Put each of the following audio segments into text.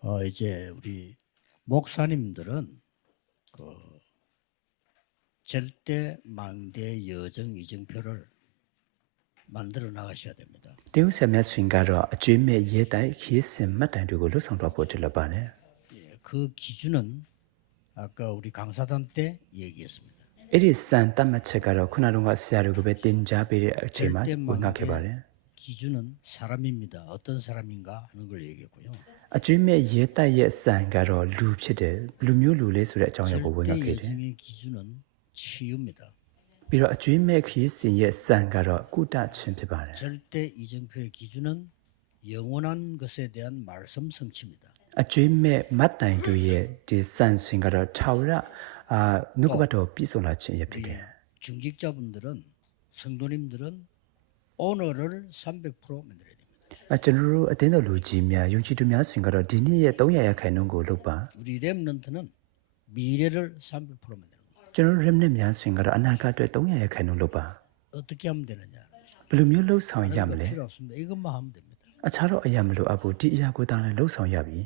어 이제 우리 목사님들은 그 절대 망대 여정 이정표를 만들어 나가셔야 됩니다. 대우세 매수인가로 아침에 예다 기스만 단류로 성도 보질러 봐네. 그 기준은 아까 우리 강사단 때 얘기했습니다. 에리산 땀마체가로 그나룬가 시아르급의 띵자비를 아침에 생각해 봐네. 기준은 사람입니다. 어떤 사람인가 하는 걸 얘기했고요. အကျွေးမဲ့ရဲတိုက်ရဲ့စံကတော့လူဖြစ်တယ်ဘယ်လူမျိုးလူလဲဆိုတဲ့အကြောင်းအရာကိုဝင်ငါ 절대 ခဲ့တယ် 여정의 기준은 치유입니다. ပြီးတော့အကျွေးမဲ့ခီးစင်ရဲ့စံကတော့ကုတချင်းဖြစ်ပါတယ် 절대 이정표의 기준은 영원한 것에 대한 말씀 성취입니다. အကျွေးမဲ့မတ်တိုင်တို့ရဲ့ဒီစံဆွင်ကတော့ထာဝရအာနှုတ်ကပတ်တော်ပြည့်စုံလာခြင်းရဖြစ်တယ် 중직자분들은 성도님들은 오늘을 300% 만들어야 됩니다. အကျွန်တော်တို့အတင်းတော်လူကြီးများယုံကြည်သူများဆွင်ကတော့ဒီနေ့ရဲ့300ရာခိုင်နှုန်းကိုလုပ်ပါ 우리 렘넌트는 미래를 300% 만드는 거예요. ကျွန်တော်တို့ remnant များဆွင်ကတော့အနာဂတ်အတွက်300ရာခိုင်နှုန်းလုပ်ပါ 어떻게 하면 되느냐? ဘယ်လိုမျိုးလှုပ်ဆောင်ရမ 그런 거 လဲ 필요 없습니다. 이것만 하면 됩니다. အခြားတော့အရာမလို့အဖို့ဒီအရာကိုတားလည်းလှုပ်ဆောင်ရပြီ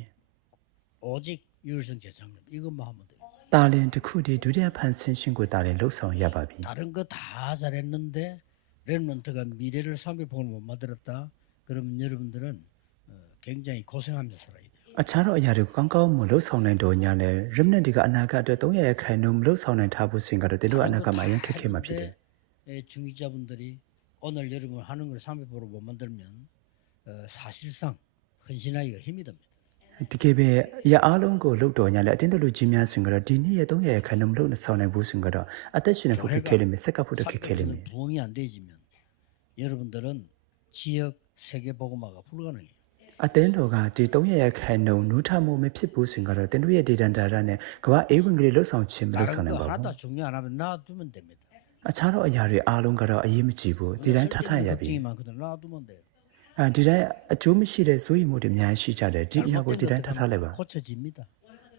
오직 유일성 재창님 이것만 하면 돼요. တာလင်တစ်ခုတည်းဒုတိယဖန်ဆင်းရှင်ကိုတာလင်လှုပ်ဆောင်ရပါပြီ 다른 거 다 잘했는데 렘넌트가 미래를 300%를 못 만들었다. 그러면 여러분들은 어, 굉장히 고생하면서 살아야 돼요. အခြားတော့အရာတွေကိုကောင်းကောင်းမလှုပ်ဆောင်နိုင်တော့ညာလဲ remnant တွေကအနာဂတ်အတွက်300ရာခိုင်နှုန်းမလှုပ်ဆောင်နိုင်ထားဖို့ဆွင်ကတော့တို့အနာဂတ်မှာအရင်ခက်ခဲမှာဖြစ်တယ် 예, 중직자분들이 오늘 여러분 하는 걸 300%못 만들면 어, 사실상 헌신하기가 힘이 듭니다. တကယ်ပဲအရာအားလုံးကိုလှုပ်တော်ညာလဲအတင်းတော်လူကြီးများဆွင်ကတော့ဒီနေ့ရဲ့300ရာခိုင်နှုန်းမလှုပ်ဆောင်နိုင်ဘူးဆွင်ကတော့အသက်ရှင်နေဖို့ခက်ခဲလိမ့်မယ်ဆက်ကပ်ဖို့ခက်ခဲလိမ့်မယ် 300% 부흥이 안 되지면 여러분들은 지역 세계 복음화가 불가능해요. အတင်းတော်ကဒီ300ရာခိုင်နှုန်းနူးထမှုမဖြစ်ဘူးဆိုရင်ကတော့တင်းတို့ရဲ့ဒေတာတာနဲ့ကမ္ဘာအေးဝင်ကလေးလှုပ်ဆောင်ခြင်းမလှုပ်ဆောင် 다른 နိုင် 거 ပါ 하나도 ဘူး 중요 안 하면 놔두면 됩니다. အခြားတော့အရာတွေအားလုံးကတော့အရေးမကြီးဘူးဒီတိုင်းထထရပြီ 걱정이 많거든 놔두면 돼요. အဲဒီတိုင်းအကျိုးမရှိတဲ့ဇိုးရီမှုတွေအများကြီးရှိကြတယ်ဒီအရာကိုဒီတိုင်းထထလိုက်ပါ 고쳐집니다.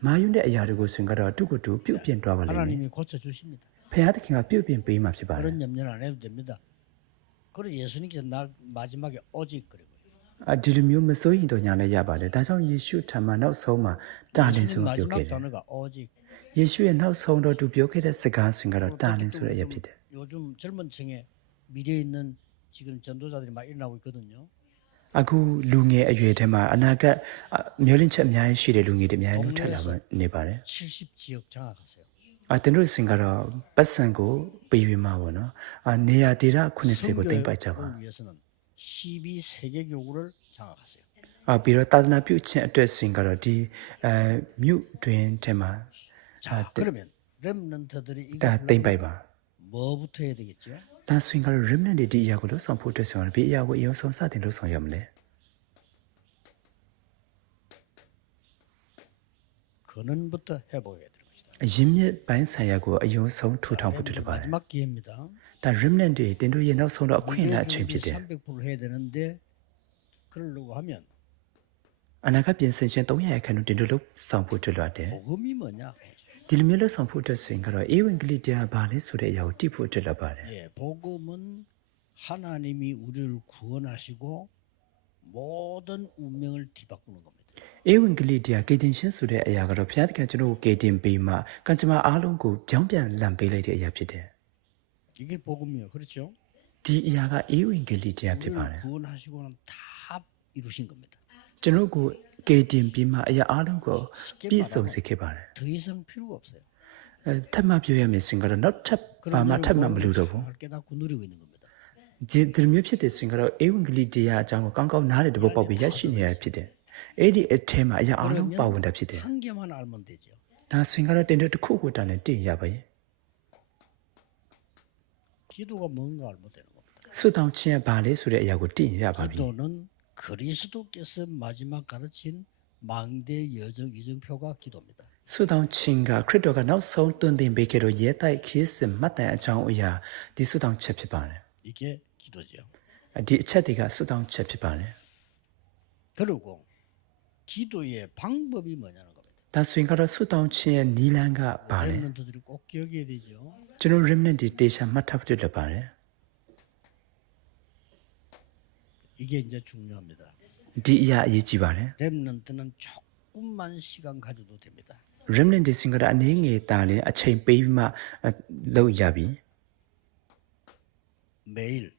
မာယွန်းတဲ့အရာတွေကိုဆိုရင်ကတော့တူကိုတူပြုတ်ပြင်သွားပါလိမ့်မယ် 하나님이 고쳐주십니다. ဖခင်သခင်ကပြုတ်ပြင်ပေးမှာဖြစ်ပါတယ် 그런 염려는 안 해도 됩니다. 그리고 예수님께서 날 마지막에 오직 그리고 အဒီလိုမျိုးမစိုးရင်တော့ညာလည်းရပါတယ်ဒါကြောင့်ယေရှုထံမှာနောက်ဆုံးမှာတာလင်ဆို 예수님 ပြောခဲ့ 마지막 တယ် 단어가 오직 ယေရှုရဲ့နောက်ဆုံးတော့သူပြောခဲ့တဲ့စကားဆိုရင်ကတော့တာလင်ဆိုတဲ့အရာဖြစ်တယ် 요즘 젊은 층에 미래에 있는 지금 전도자들이 많이 일어나고 있거든요. အခုလူငယ်အရွယ်ထဲမှာအနာဂတ်မျောလင့်ချက်အများကြီးရှိတဲ့လူငယ်တွေအများကြီးထပ်လာနေပါတယ်အတင်တို့စင်ကတော့ပတ်စံကိုပေးပြီးမှပေါ့နော်အနေရာဒေတာ90ကိုတင်ပိုက်ကြပါအပြီးတော့တာသနာပြုခြင်းအတွက်စင်ကတော့ဒီအဲမြို့တွင်ထဲမှာဒါတင်ပိုက်ပါ 뭐부터 해야 되겠죠? ။ဒါစင်ကတော့ remnant တွေဒီအရာကိုလို့ဆောင်ဖို့အတွက်ဆိုရင်ဒီအရာကိုအရင်ဆုံးစတင်လို့ဆောင်ရမလဲ 근원부터 해보게 될 것이다. ။အရင်မြစ်ပိုင်းဆိုင်ရာကိုအရင်ဆုံးထူထောင်ဖို့တက်ပါတယ် 마지막 기회입니다. ။ဒါ remnant တွေတင်တို့ရဲ့နောက်ဆုံးတော့အခွင့်အရေးအချိန်ဖြစ်တယ် 300% 해야 되는데 그러려고 하면 ။အနာဂတ်ပြင်ဆင်ခြင်း300ရာခိုင်နှုန်းတင်တို့လို့ဆောင်ဖို့တက်လာတယ် 복음이 뭐냐? ။ ဒီလိုမျိုးလို့ဆောင်ဖို့အတွက်ဆိုရင်ကတော့ဧဝံဂေလိတရားဘာလဲဆိုတဲ့အရာကိုတိဖို့တက်လာပါတယ် 예, 복음은 하나님이 우리를 구원하시고 모든 운명을 뒤바꾸는 겁니다. ဧဝံဂေလိတရားကေတင်ရှင်းဆိုတဲ့အရာကတော့ဘုရားသခင်ကျွန်တော်ကိုကေတင်ပေးမှကံကြမ္မာအားလုံးကိုပြောင်းပြန်လံပေးလိုက်တဲ့အရာဖြစ်တယ် 이게 복음이에요. 그렇죠? ။ဒီအရာကဧဝံဂေလိတရားဖြစ်ပါတ 우리를 ယ် 구원하시고는 다 이루신 겁니다. ။ကျွန်တော်ကို ကေတင်ပြီးမှအရာအလုံးကိုပြည့်စုံစေခဲ့ပါတယ်။ထပ်မပြောရမယ်ဆိုရင်ကတော့နောက်ထပ်ဘာမှထပ်မမလို့တော့ဘူး။ဒီဒီမျိုးဖြစ်တဲ့ဆိုရင်ကတော့ဧဝံဂေလိတရားအကြောင်းကိုကောင်းကောင်းနားလည်တဖို့ပေါက်ပြီးရရှိနေရဖြစ်တယ်။အဲ့ဒီအထဲမှာအရာအလုံးပါဝင်တာဖြစ်တယ်။ဒါဆိုရင်ကတော့တင်တို့တစ်ခုကိုတန်တယ်တင်ရပါရဲ့။ဆုတောင်းခြင်းဘာလဲဆိုတဲ့အရာကိုတင်ရပါပြီ။ 그리스도께서 마지막 가르친 망대 여정 이정표가 기도입니다. ဆုတောင်းခြင်းကခရစ်တော်ကနောက်ဆုံးတွင်တင်ပေးခဲ့တော့ရဲတိုက်ခရစ်စင်မှတ်တိုင်အကြောင်းအရာဒီဆုတောင်းချက်ဖြစ်ပါတယ် 이게 기도죠. ။ဒီအချက်တွေကဆုတောင်းချက်ဖြစ်ပါတယ် 그리고 기도의 방법이 뭐냐는 겁니다. ။ဒါဆိုရင်ကတော့ဆုတောင်းခြင်းရဲ့နီလန်းကပါလေ 렘넌트들이 꼭 기억해야 되죠. ။ကျွန်တော် remnant ဒီတေရှာမှတ်ထားဖို့လုပ်ပါတယ် 이게 이제 중요합니다. ။ဒီအရာအရေးကြီးပါတယ် 렘넌트는 조금만 시간 가져도 됩니다. remnant တွေစင်ကတော့အနေငယ်တာလင်အချိန်ပေးပြီးမှအလောက်ရပြီ 매일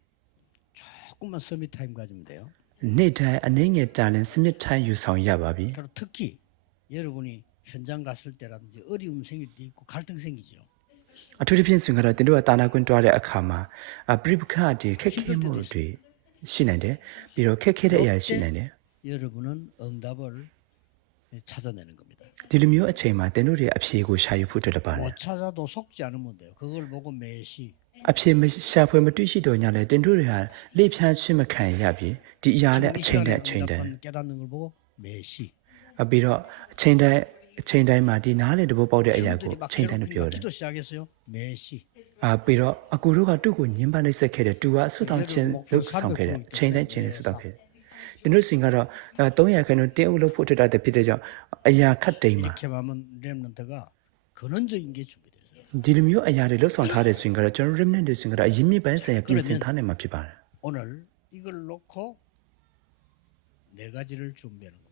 조금만 서밋 타임 가지면 돼요. နေ့တိုင်းအနေငယ်တာလင်စနစ်ထိုင်းယူဆောင်ရပါပြီ 그리고 특히 여러분이 현장 갔을 때라든지 어려움 생길 때 있고 갈등 생기죠. အထူးသဖြင့်ဆိုရင်ကတော့တင်တို့ကတာနာကွင်းတွားတဲ့အခါမှာအပရိပခတွေခက်ခဲမှုတွေ ရှိနိုင်တယ်ပြီးတော့ခက်ခဲတဲ့အရာရှိနိုင်တယ်ဒီလိုမျိုးအချိန်မှာတင်တို့တွေအဖြေကိုရှာယူဖို့အတွက်လည်းပါတယ်အဖြေမရှာဖွေမတွေ့ရှိတော့ညာလဲတင်တို့တွေဟာလေ့ဖြန်းခြင်းမခံရပြီဒီအရာလည်းအချိန်တန်အချိန်တန်အပြီးတော့အချိန်တန် အချိန်တိုင်းမှာဒီနားလေတဘောပေါက်တဲ့အရာကို 형들이 막 အချိန်တိုင်းလို့ပြော 괴롭히니까 တယ် 기도 시작했어요. 매시 အာပြီးတော့အကူတို့ကသူ့ကိုညှဉ်းပန်းနှိပ်စက်ခဲ့တယ်သူကဆွတောင်းချင်းလှုပ်ဆောင်ခဲ့တယ်အချိန်တိုင်းချိန်တိုင်းဆွတောင်းခဲ့တယ်တင်တို့စင်ကတော့300ခန်းတော့တင်းအုပ်လို့ဖို့ထွက်တာတဲ့ဖြစ်တဲ့ကြောင့်အရာခတ်တိမ်မှာ 이렇게 하면 렘넌트가 근원적인 게 준비돼요. ဒီလိုမျိုးအရာတွေလှုပ်ဆောင်ထားတဲ့ဆိုရင်ကတော့ကျွန်တော် remnant တွေဆိုရင်ကတော့အရင်မြစ်ပိုင်းဆိုင်ရာပြင်ဆင်ထားနိုင်မှာဖြစ်ပါတယ် 오늘 이걸 놓고 네 가지를 준비하는 겁니다.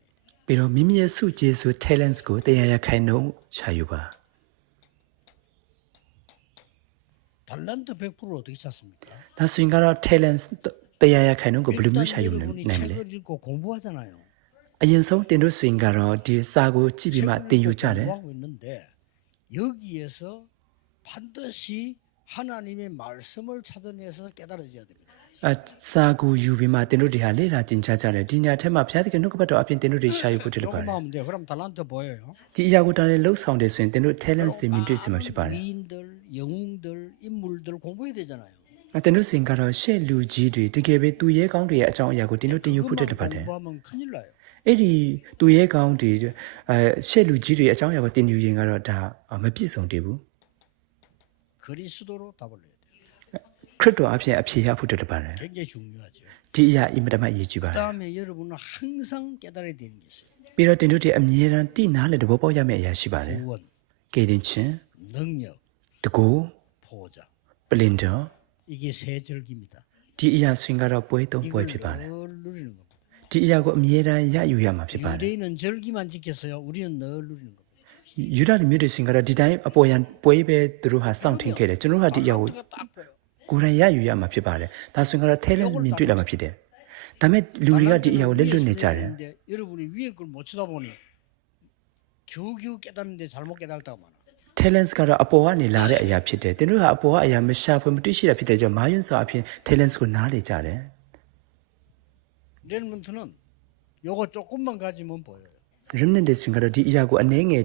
ပြီးတော့မိမိရဲ့စုကျေစု talents ကိုတရားရခိုင်နှုန်းရှာယူပါ 달란트 100%를 어떻게 찾습니까? ဒါဆိုရင်ကတော့ talents တရားရခိုင်နှုန်းကိုဘယ်လိုမျိုးရှာယူ 일단 နိုင် 여러분이 နိုင်မလဲ 책을 읽고 공부하잖아요. အရင်ဆုံးတင်တို့ဆိုရင်ကတော့ဒီစာကိုကြည့်ပြီးမှ 책을 သင်ယူ 읽고 ကြတယ် 공부하고 있는데 여기에서 반드시 하나님의 말씀을 찾아내서 깨달아져야 됩니다. အစာကူယူပြီးမှသင်တို့တွေဟာလေ့လာသင်ကြားကြတယ်ဒီညာထဲမှာဘုရားသခင်နှုတ်ကပတ်တော်အပြင်သင်တို့တွေရှာယူဖို့တည်လို့ပါတယ်ဒီအရာကိုတာလည်းလှုပ်ဆောင်တယ်ဆိုရင်သင်တို့ talents တွေမြင်တွေ့စေမှာဖြစ်ပါတယ်အတန်တို့စင်ကတော့ရှေ့လူကြီးတွေတကယ်ပဲသူရဲကောင်းတွေရဲ့အကြောင်းအရာကိုတင်လို့တင်ယူဖို့တက်ပါတယ်အဲ့ဒီသူရဲကောင်းတွေအဲရှေ့လူကြီးတွေအကြောင်းအရာကိုတင်ယူရင်ကတော့ဒါမပြည့်စုံတည်ဘူးခရစ်စတိုရောတာဘလေ ခရစ်တော်အဖြစ်အဖြေရဖို့တက်လို့ပါတယ် 굉장히 중요하죠. ဒီအရာအင်မတန်မှအရေးကြီးပါတယ် 그다음에 여러분은 항상 깨달아야 되는 게 있어요. ပြီးတော့တင်တို့တွေအမြဲတမ်းတိနာလည်းတဘောပေါက်ရမယ့်အရာရှိပါတယ် 구원, ကေတင်ချင်း 능력, တကူ 보호자. ပလင်တော် 이게 세 절기입니다. ဒီအရာဆွင်ကတော့ပွဲသုံးပွဲ 이걸 ဖြစ်ပါတယ် 늘 누리는 겁니다. ဒီအရာကိုအမြဲတမ်းရယူရမှာဖြစ်ပါတယ် 유대인은 절기만 지켰어요. 우리는 늘 누리는 겁니다. ယူဒလူမျိုးတွေဆွင်ကတော့ဒီတိုင်းအပေါ်ယံပွဲပဲသူတို့ဟာစောင့်ထင်းခဲ့တယ်ကျွန်တော်တို့ဟာဒီအရာကို 달란트가 딱 보여. ကိုယ်တိုင်ရယူရမှာဖြစ်ပါတယ်ဒါဆိုရင်ကတော့ talent မြင်တွေ့လာမှာဖြစ်တယ်ဒါပေမဲ့လူတွေကဒီအရာကိုလက်လွတ်နေကြတယ် 달란트는 위에서 여러분이 위에 걸 못 쳐다보니 겨우겨우 깨닫는데 잘못 깨달다고 많아. talents ကတော့အပေါ်ကနေလာတဲ့အရာဖြစ်တယ်တင်တို့ဟာအပေါ်ကအရာမရှာဖွေမတွေ့ရှိတာဖြစ်တဲ့ကြောင့်မာယွန်းစွာအဖြစ် talents ကိုနားလေကြတယ် 렘먼트는 요거 조금만 가지면 보여요. remnant တွေဆွင်ကတော့ဒီအရာကိုအနှဲငယ်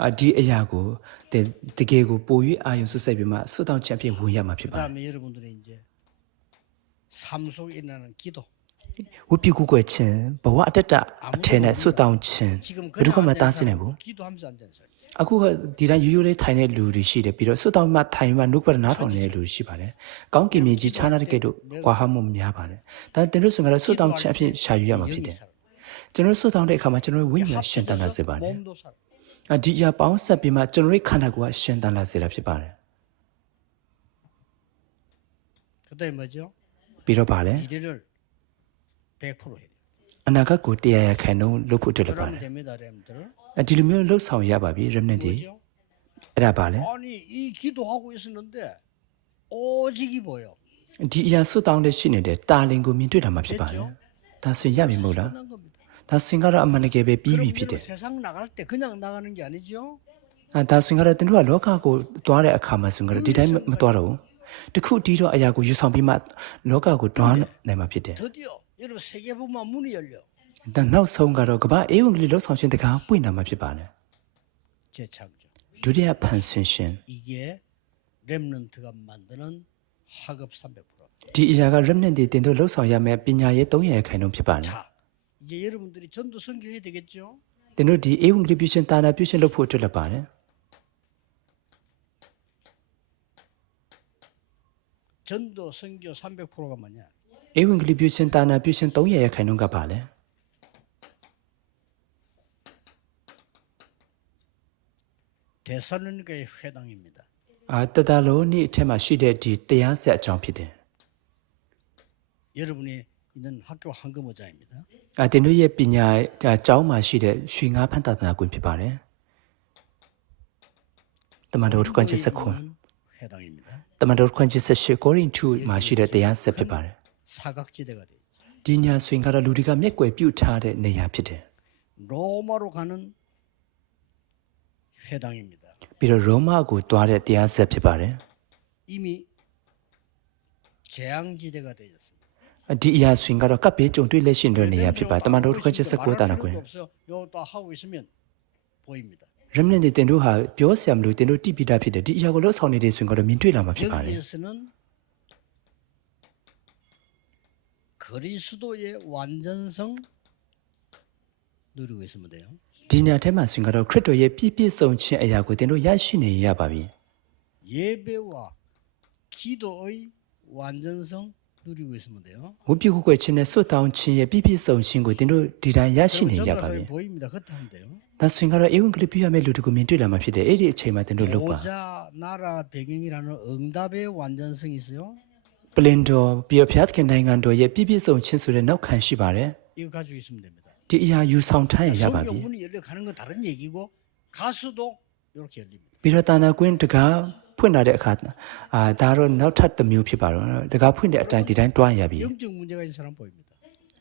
အဒီအရာကိုတကယ်ကိုပို၍အာယုံဆွဆက်ပြီးမှဆွတောင်းချက်ဖြင့်ဝင်ရမှာဖြစ်ပါတယ်။ဝိပိကုကွယ်ခြင်းဘဝအတ္တအထင်နဲ့ဆွတောင်းခြင်းဘယ်သူမှတားဆင်းနိုင်ဘူး။အခုကဒီတိုင်းရိုးရိုးလေးထိုင်တဲ့လူတွေရှိတယ်ပြီးတော့ဆွတောင်းမှထိုင်မှနုပရနာထောင်နေတဲ့လူရှိပါတယ်။ကောင်းကင်မြေကြီးခြားနာတဲ့ကဲ့သို့ကွာဟမှုများပါတယ်။ဒါတင်လို့ဆိုရင်လည်းဆွတောင်းချက်အဖြစ်ရှာယူရမှာဖြစ်တယ်။ကျွန်တော်ဆွတောင်းတဲ့အခါမှာကျွန်တော်ဝိညာဉ်ရှင်တန်တာစေပါနဲ့။ ဒီအရာပေါင်းဆက်ပြီးမှကျွန်တော်တို့ခန္ဓာကိုယ်ကရှင်သန်လာစေတာဖြစ်ပါတယ်ကတဲ့မကြောင်းပြီးတော့ပါလေဒီလိုပဲဖို့ရအနာဂတ်ကိုတရားရခံတော့လုပ်ဖို့တက်လာပါတယ်အဒီလိုမျိုးလှုပ်ဆောင်ရပါပြီ remnant ဒီအဲ့ဒါပါလေဒီအရာဆွတ်တောင်းတဲ့ရှိနေတဲ့တာလင်ကိုမြင်တွေ့တာမှဖြစ်ပါတယ်ဒါဆိုရင်ရပြီမို့လား 다. ဒါဆိုရင်ကတော့အမှန်တကယ်ပဲပြီးပြီ 그럼 ဖြစ်တယ် 여러분 세상 나갈 때 그냥 나가는 게 아니죠. အာဒါဆိုရင်ကတော့တင်တို့ကလောကကိုသွားတဲ့အခါမှာဆိုရင်ကတော့ဒီတိုင်းမမသွားတော့ဘူးတခုတီးတော့အရာကိုယူဆောင်ပြီးမှလောကကိုတွားနိုင်မှာဖြစ်တယ် 드디어 여러분 세계복음화 문이 열려. ဒါနောက်ဆုံးကတော့ကမ္ဘာအေဝံဂေလိလောက်ဆောင်ခြင်းတကားပွင့်လာမှာဖြစ်ပါတယ် 재창조. ဒုတိယဖန်ဆင်းရှင် 이게 렘넌트가 만드는 학업 300%. ဒီအရာက remnant တွေတင်တို့လောက်ဆောင်ရမယ်ပညာရေး300ခိုင်နှုန်းဖြစ်ပါတယ် 자, 이제 여러분들이 전도 선교해야 되겠죠? တင်တို့ဒီအေဝံဂေလိပြုရှင်တာနာပြုရှင်လုပ်ဖို့အတွက်လည်းပါတယ် 전도 선교 300%가 뭐냐? အေဝံဂေလိပြုရှင်တာနာပြုရှင်300ခိုင်နှုန်းကပါလဲ 데살로니가의 회당입니다. အာတတလုံးနေ့အထက်မှာရှိတဲ့ဒီတရားဆက်အကြောင်းဖြစ်တယ် 여러분이 있는 학교 황금어자입니다. အာတင်တို့ရဲ့ပညာအကြောင်းမှာရှိတဲ့ရွှေငါးဖန်တာနာကွင်ဖြစ်ပါတယ်တမန်တော်တစ်ခွန်းချက်ဆက်ခွန် 있는 회당입니다. တမန်တော်တစ်ခွန်းချက်ဆက်ရှကိုရင်2မှာရှိတဲ့တရားဆက်ဖြစ်ပါတယ် 사각지대가 되죠. ဒီညာဆွင်ကတော့လူတွေကမျက်ကွယ်ပြုတ်ထားတဲ့နေရာဖြစ်တယ် 로마로 가는 회당입니다. ပြီးတော့ရောမကိုတွားတဲ့တရားဆက်ဖြစ်ပါတယ် 이미 재앙지대가 되었습니다. ဒီအရာဆွင်ကတော့ကပ်ဘေးကြုံတွေ့လက်ရှိတဲ့နေရာဖြစ်ပါတယ်တမန်တော်တစ်ခွန်းချက်ဆက်ကိုတာနာကွင် 요또 하고 있으면 보입니다. remnant တွေတင်တို့ဟာပြောဆရာမလို့တင်တို့တိပိတာဖြစ်တယ်ဒီအရာကိုလို့ဆောင်နေတဲ့ဆွင်ကတော့မြင်တွေ့လာမှာဖြစ်ပါတယ် 여기에서는 그리스도의 완전성 누리고 있으면 돼요. ဒီညာထဲမှာဆွင်ကတော့ခရစ်တော်ရဲ့ပြည့်ပြည့်စုံခြင်းအရာကိုတင်တို့ရရှိနေရပါပြီ 예배와 기도의 완전성 无比过去呢，受到亲也比比受亲过，顶多敌人也是你呀吧？那虽然说，因为这里比较没留这个面对了嘛，晓得？哎，这起码顶多六吧。 블렌더 비어피아트켄 나잉안도의 비비서 친수의 나칸 시바레 이거 가지고 있으면 됩니다. 디야 유상타에 야바비. 성경 문이 열려 가는 건 다른 얘기고 가수도 이렇게 열립니다. 비라타나 군트가 ဖွင့်လာတဲ့အခါအာဒါတော့နောက်ထပ်တစ်မျိုးဖြစ်ပါတော့တကားဖွင့်တဲ့အတိုင်းဒီတိုင်းတွားရပြီ 영적 문제가 있는 사람 보입니다.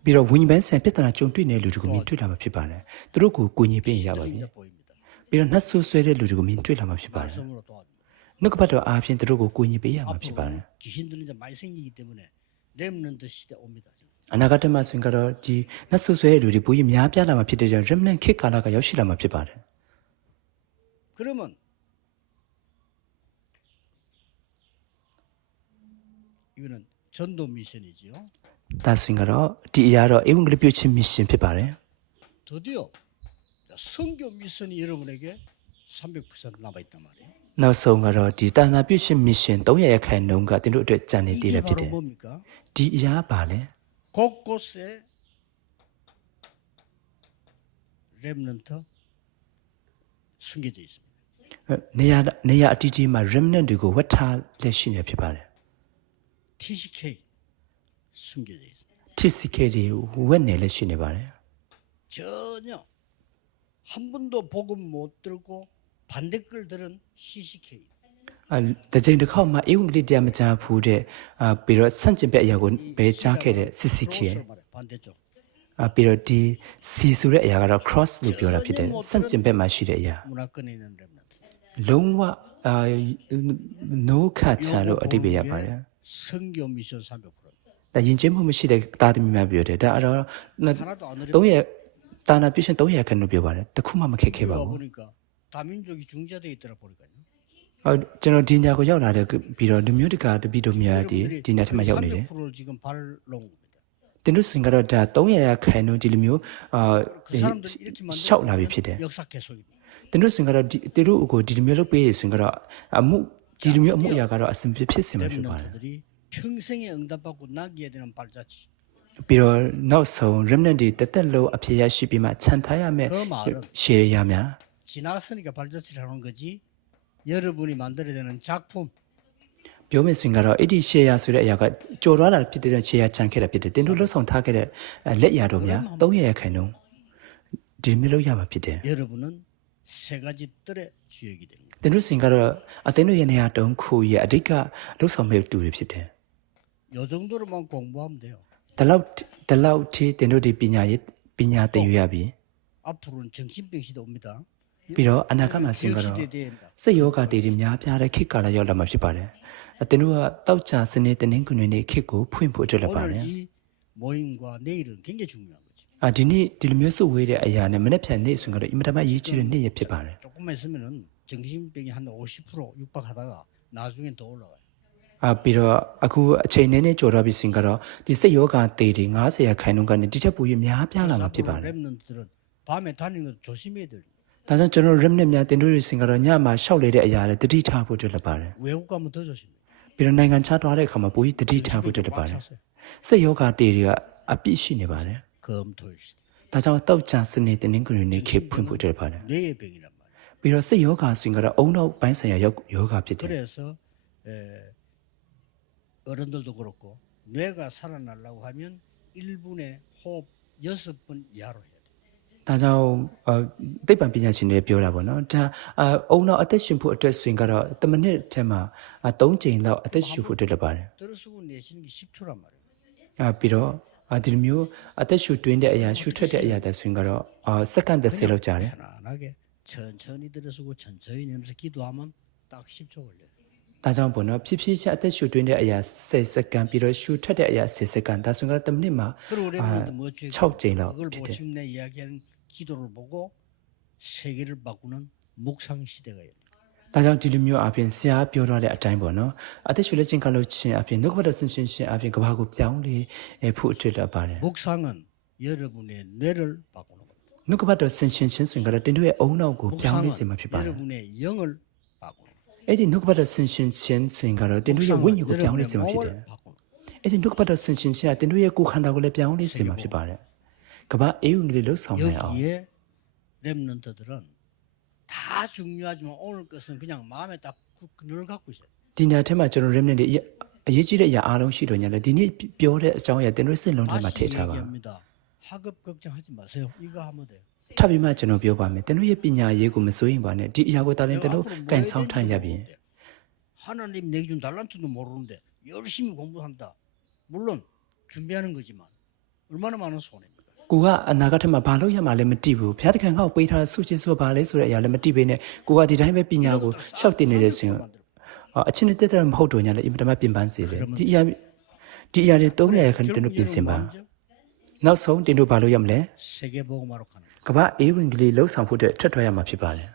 ပြီးတော့ဝိညာဉ်ပိုင်းဆန်ပြဿနာကြုံတွေ့နေတဲ့လူတွေကိုမြင်တွေ့လာမှာဖြစ်ပါတယ်သူတို့ကိုကိုညီပေးရင်ရပါပြီ 이제 보입니다. ပြီးတော့နှက်ဆူဆွဲတဲ့လူတွေကိုမြင်တွေ့လာမှာဖြစ်ပါတယ် 말씀으로 도와줍니다. နှုတ်ကပတ်တော်အားဖြင့်သူတို့ကိုကိုညီပေးရမှာဖြစ်ပါတယ် 앞으로 귀신들은 이제 많이 생기기 때문에 렘넌트 시대 옵니다. 지금. အနာဂတ်မှာဆိုရင်ကတော့ဒီနှက်ဆူဆွဲတဲ့လူတွေပိုကြီးများပြားလာမှာဖြစ်တဲ့ကြောင့် remnant ခေတ်ကာလကရောက်ရှိလာမှာဖြစ်ပါတယ် 그러면 이거는 전도 미션이지요. ဒါဆိုရင်ကတော့ဒီအရာတော့ဧဝံဂေလိပြုခြင်း mission ဖြစ်ပါတယ် 드디어 성교 미션이 여러분에게 300% 남아 있단 말이에요. နောက်ဆုံးကတော့ဒီတာနာပြုခြင်း mission 300ရခိုင်နှုန်းကတင်တို့အတွက်ကြံနေတည် 이게 ရဖြစ်တ 바로 ယ် 뭡니까? ဒီအရာပါလဲ 곳곳에 렘넌트 숨겨져 있습니다. နေရာနေရာအတီးတီးမှာ remnant တွေကိုဝတ်ထားလက်ရှိနေဖြစ်ပါတယ် TCK 숨겨져 있습니다. TCK တွေဝတ်နေလက်ရှိနေပါတယ် 전혀 한 번도 복음 못 들고 반대걸 들은 CCK. အဲတကြိမ်တစ်ခေါက်မှဧဝံဂေလိတရားမကြားဘူးတဲ့အာပြီးတော့ဆန့်ကျင်ဘက်အရာကိုပဲကြားခဲ့တဲ့ CCK 크로스로 말해, 반대쪽. အာပြီးတော့ဒီ C ဆိုတဲ့အရာကတော့ cross လို့ပြောတာဖြစ်တယ်ဆန့်ကျင်ဘက်မှာရှိတဲ့အရာ 문화권에 있는 렘넌트. လုံးဝအာ no ခါချာလို့အတိပ္ပယ်ရပါတယ် 성교 미션 300%. ဒါယဉ်ကျေးမှုမရှိတဲ့သားသမီးများပြောတယ်ဒါအဲ့တော့ 하나도 안 어려워. 300တာနာပြည့်ရှင်300ခန့်လို့ပြောပါတယ်တခုမှမခက်ခဲပါ 우리가 ဘူး 보니까 다민족이 중재돼 있더라 보니까요. အော်ကျွန်တော်ဒီညာကိုရောက်လာတဲ့ပြီးတော့လူမျိုးတကာတပိတို့များဒီဒီညာထက်မှရောက်နေတယ် 300%를 지금 발놓은 겁니다. တင်တို့စင်ကတော့ဒါ300ခန့်လို့ဒီလိုမျိုးအာ 그 사람들이 이렇게 ရှောက်လာပြီဖြစ်တယ် 역사 계속입니다. တင်တို့စင်ကတော့ဒီတင်တို့ကိုဒီလိုမျိုးလုပ်ပေးရဆိုရင်ကတော့အမှု ဒီလိုမျိုးအမှုအရာကတော့အစင်ဖြစ်ဖြစ်စင်မှာဖြစ်ပါတယ် 렘넌트들이 평생에 응답받고 나기에 되는 발자취. ပြီးတော့နောက်ဆုံး remnant တွေတက်တက်လို့အဖြစ်ရရှိပြီးမှခြံထားရမယ် 그 말은 ရှေးရများ 지나갔으니까 발자취를 하는 거지. 여러분이 만들어야 되는 작품 ပြောမယ်ဆိုရင်ကတော့အဲ့ဒီရှေးရဆိုတဲ့အရာကကြော်သွားတာဖြစ်တဲ့ရှေးရခြံခဲ့တာဖြစ်တယ်တင်တို့လှုပ်ဆောင်ထားခဲ့တဲ့လက်ရတော်များ300ခန့်လုံးဒီမျိုးလို့ရမှာဖြစ်တယ် 여러분은 세 가지 뜰의 주역이 됩니다. တင်တို့စင်ကတော့အသင်းတို့ရဲ့နေရာတုံးခုရဲ့အဓိကလှုပ်ဆောင်မဲ့တူတွေဖြစ်တယ် 요 정도로만 공부하면 돼요. ဒီလောက်ဒီလောက်ထိတင်တို့ဒီပညာရေးပညာသင်ယူရပြီ 앞으로는 정신병 시대 옵니다. ပြီးတော့အနာဂတ်မှာဆိုရင်ကတော့ 기억시대 된다. စိတ်ယောဂတွေတွေများပြားတဲ့ခေတ်ကာလရောက်လာမှာဖြစ်ပါတယ်အသင်တို့ကတောက်ချစနေတနင်္ဂနွေနေ့ခေတ်ကိုဖွင့်ဖို့အတွက်လည်းပါ 오늘 တယ် 이 모임과 내일은 굉장히 중요한 거지. အာဒီနေ့ဒီလိုမျိုးစုဝေးတဲ့အရာနဲ့မနေ့ဖြန်နေ့ဆိုရင်ကတော့အင်မတန်မှအရေးကြီးတဲ့နေ့ရက်ဖြစ်ပါတယ် 조금만 있으면은 정신병이 한 50% 육박하다가 나중엔 더 올라가요. အာပြီးတော့အခုအချိန်နည်းနည်းကြော်တော့ပြီဆိုရင်ကတော့ဒီစိတ်ယောဂတေတွေ90ရာခိုင်နှုန်းကနေဒီချက်ပူရများပြားလာမှာဖြစ်ပါတယ် 랩런트들은 밤에 다니는 것도 조심해야 될. ဒါကြောင့်ကျွန်တော် remnant များတင်တို့ရစင်ကတော့ညမှာရှောက်လေတဲ့အရာတွေတတိထားဖို့အတွက်လည်းပါတယ် 외국 가면 더 조심해. ပြီးတော့နိုင်ငံခြားသွားတဲ့အခါမှာပိုပြီးတတိထားဖို့အတွက်လည်းပါတယ်စိတ်ယောဂတေတွေကအပြည့်ရှိနေပါတယ် 검토일 시대. ဒါကြောင့်တောက်ချစနေတနင်္ဂနွေနေ့ခေတ်ဖွင့်ဖို့အတွက်ပါတယ် 뇌의 병이란 말이야. ပြီးတော့စိတ်ယောဂဆိုရင်ကတော့အုံနောက်ပိုင်းဆိုင်ရာယောယောဂဖြစ်တယ် 그래서 에, 어른들도 그렇고 뇌가 살아나려고 하면 1분에 호흡 6번 이하로 해야 돼. ဒါကြောင့်အသိပ္ပံပညာရှင်တွေပြောတာပေါ့နော်ဒါအအုံနောက်အသက်ရှင်ဖို့အတွက်ဆိုရင်ကတော့တမနစ်ထဲမှာ3ချိန်လောက်အသက်ရှူဖို့အတွက်လည်းပါတယ် 들어쓰고 내쉬는 게 10초란 말이야. အာပြီးတော့အာဒီလိုမျိုးအသက်ရှူတွင်းတဲ့အရာရှူထွက်တဲ့အရာတဲ့ဆိုရင်ကတော့အာစက္ကန့်30လောက်ကြာတယ် 편안하게 천천히 들어쓰고 천천히 내면서 기도하면 딱 10초 걸려요. ဒါကြောင့်ပေါ့နော်ဖြည်းဖြည်းချင်းအသက်ရှူတွင်းတဲ့အရာ10စက္ကန့်ပြီးတော့ရှူထွက်တဲ့အရာ10စက္ကန့်ဒါဆိုရင်ကတော့တမနစ်မှာ 그리고 우리는 뭐 어찌 6ကြိမ်လောက် 그걸 ဖြစ်တယ် 보시면 내 이야기하는 기도를 보고 세계를 바꾸는 묵상 시대가 요 ဒါကြောင့်ဒီလိုမျိုးအပြင်ဆရာပြောထားတဲ့အတိုင်းပေါ့နော်အသက်ရှူလက်ချင်းကလို့ချင်းအပြင်နှုတ်ကပတ်တော်ဆင်ရှင်ရှင်အပြင်ကဘာကိုပြောင်းလဲဖို့အတွက်လည်းပါတယ် 묵상은 여러분의 뇌를 바꾸는 겁니다. 예 요. နှုတ်ကပတ်တော်ဆင်ရှင်ချင်းဆိုရင်ကတော့တင်တို့ရဲ့အုံနောက်ကိုပြောင်းလဲစေမှာဖြစ်ပါတယ် 여러분의 영을 바꾸는 겁니다. အဲ့ဒီနှုတ်ကပတ်တော်ဆင်ရှင်ချင်းဆိုရင်ကတော့တင်တို့ရဲ့ဝိညာဉ်ကိုပြောင်းလဲစေမှာဖြစ်တယ် 바꾸는 겁니다. အဲ့ဒီနှုတ်ကပတ်တော်ဆင်ရှင်ချင်းကတင်တို့ရဲ့ကိုယ်ခန္ဓာကိုလည်းပြောင်းလဲစေမှာဖြစ်ပါတယ်ကဘာအေးဝင်ကလေးလှုပ်ဆောင်နိုင်အောင် 여기에 렘넌트들은 다 중요하지만 오늘 것은 그냥 마음에 딱 늘 갖고 있어요. ဒီညထဲမှာကျွန်တော် remnant တွေအရေးကြီးတဲ့အရာအားလုံးရှိတော့ညာလေဒီနေ့ပြောတဲ့အကြောင်းအရာတင်တို့စိတ်လုံးထဲမှာထ 다시 ည့်ထားပါ 얘기합니다. 학업 걱정하지 마세요. 이거 하면 돼요. ထပ်ပြီးမှကျွန်တော်ပြောပါမယ်တင်တို့ရဲ့ပညာရေးကိုမစိုးရင်ပါနဲ့ဒီအရာကိုတားရင်တင်တို့ကန်ဆောင်ထိုင်ရပြီ 하나님 내게 준 달란트도 모르는데 열심히 공부한다. 물론 준비하는 거지만 얼마나 많은 손해입니까? ကိုကအနာဂတ်ထဲမှာဘာလို့ရမှာလဲမသိဘူးဘုရားသခင်ကပေးထားတဲ့ဆုချင်းဆိုဘာလဲဆိုတဲ့အရာလည်းမသိဘဲနဲ့ကိုကဒီတိုင်းပဲပညာကိုရှောက်တင်နေတဲ့ဆိုရင်အော်အချင်းနဲ့တက်တယ်မဟုတ်တော့ညာလေအင်မတန်မှပြင်ပန်းစေတယ်ဒီအရာဒီအရာတွေတုံးရခဏတင်တို့ပြင်ဆင်ပါ နောက်ဆုံးတင်တို့ဘာလုပ်ရမလဲကမ္ဘာအေးဝင်ကလေးလှုပ်ဆောင်ဖို့အတွက်ထွက်ထွက်ရမှာဖြစ်ပါတယ်